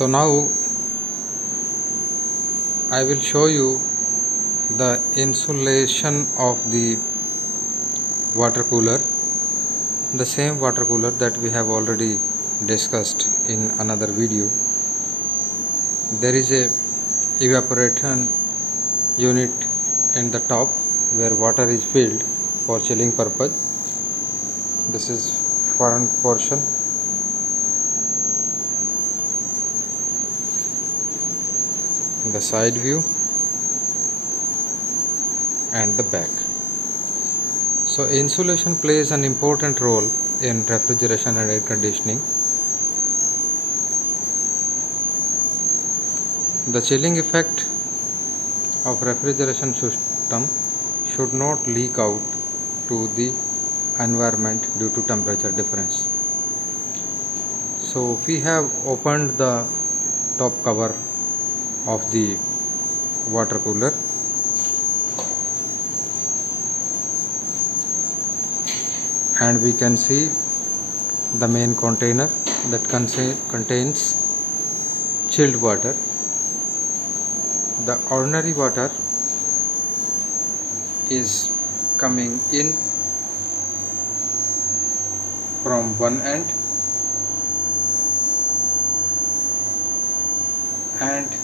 So now I will show you the insulation of the water cooler, the same water cooler that we have already discussed in another video. There is a evaporation unit in the top where water is filled for chilling purpose. This is front portion. The side view and the back. So insulation plays an important role in refrigeration and air conditioning. The chilling effect of refrigeration system should not leak out to the environment due to temperature difference. So we have opened the top cover of the water cooler, and we can see the main container that contains chilled water. The ordinary water is coming in from one end and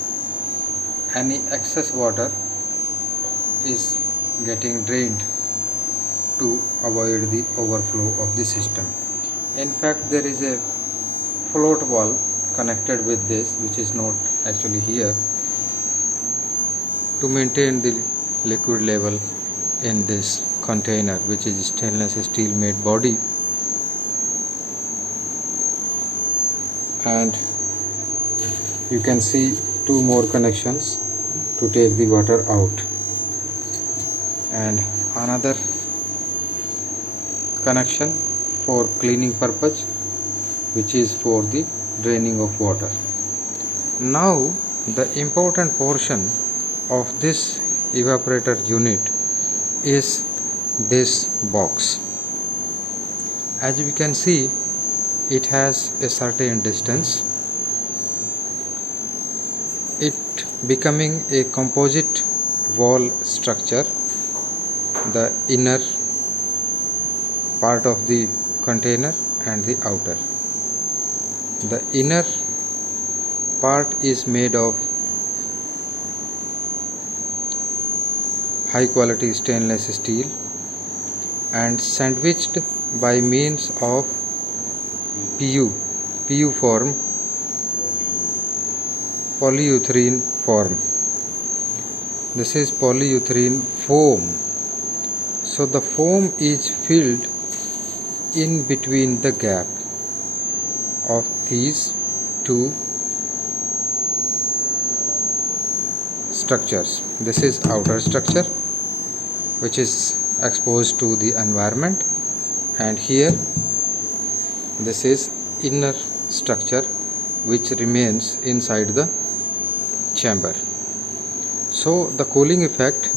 any excess water is getting drained to avoid the overflow of the system. In fact, there is a float valve connected with this, which is not actually here, to maintain the liquid level in this container, which is stainless steel made body. And you can see two more connections to take the water out, and another connection for cleaning purpose, which is for the draining of water. Now the important portion of this evaporator unit is this box. As we can see, it has a certain distance. It becoming a composite wall structure. The inner part of the container and the outer. The inner part is made of high quality stainless steel and sandwiched by means of PU form, polyurethane form. This is polyurethane foam. So the foam is filled in between the gap of these two structures. This is outer structure, which is exposed to the environment, and here this is inner structure, which remains inside the chamber. So the cooling effect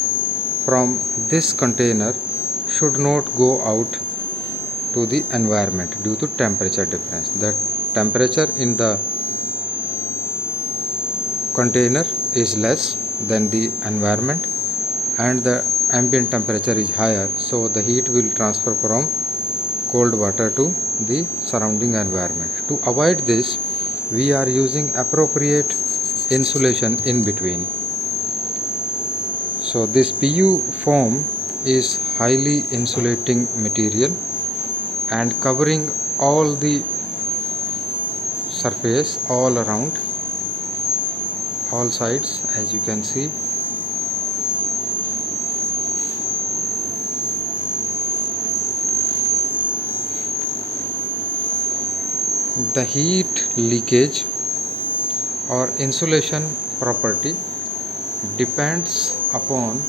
from this container should not go out to the environment due to temperature difference. The temperature in the container is less than the environment and the ambient temperature is higher, so the heat will transfer from cold water to the surrounding environment. To avoid this, we are using appropriate insulation in between. So this PU foam is highly insulating material and covering all the surface all around, all sides, as you can see. The heat leakage or insulation property depends upon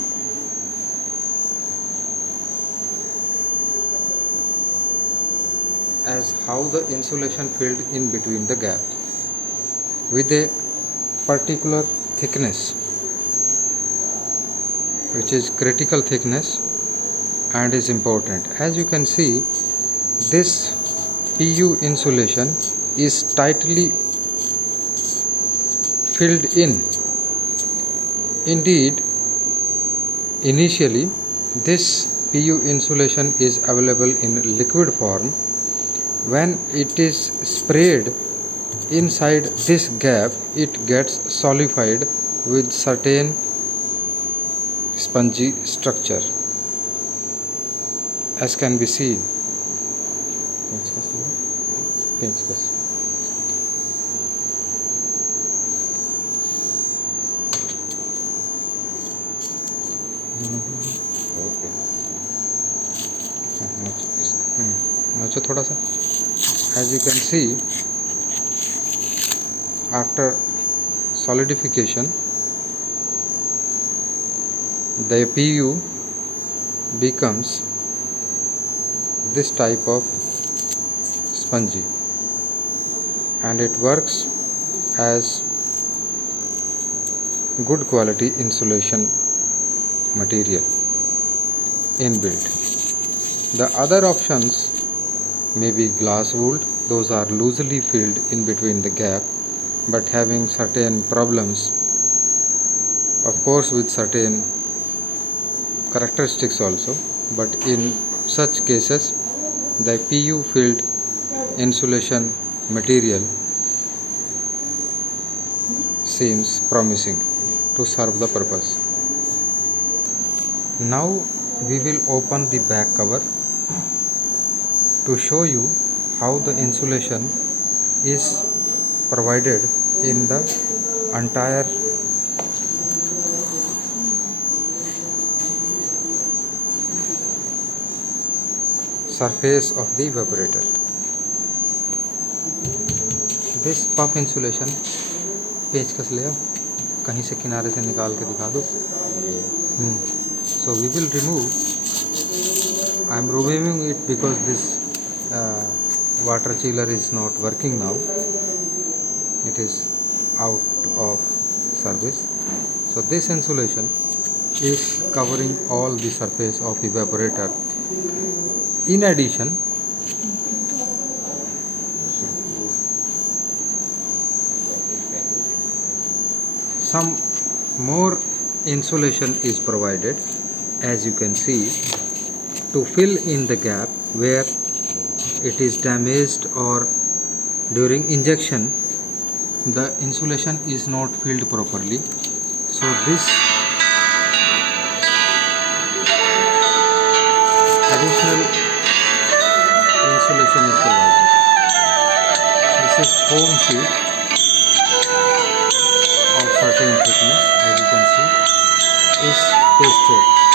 as how the insulation filled in between the gap with a particular thickness, which is critical thickness and is important. As you can see, this PU insulation is tightly filled in. Indeed, initially this PU insulation is available in liquid form. When it is sprayed inside this gap, it gets solidified with certain spongy structure, as can be seen. नोचो थोड़ा सा. As you can see, after solidification, the PU becomes this type of spongy, and it works as good quality insulation material inbuilt. The other options may be glass wool. Those are loosely filled in between the gap, but having certain problems, of course with certain characteristics also. But in such cases, the PU filled insulation material seems promising to serve the purpose. Now we will open the back cover to show you how the insulation is provided in the entire surface of the evaporator. This puff insulation, पेचकस ले आओ, कहीं से किनारे से निकाल के दिखा दो. So we will remove. I am removing it because this water chiller is not working now. It is out of service. So this insulation is covering all the surface of evaporator. In addition, some more insulation is provided, as you can see, to fill in the gap where it is damaged or during injection the insulation is not filled properly. So this additional insulation is provided. This is foam sheet of certain thickness, as you can see, is pasted.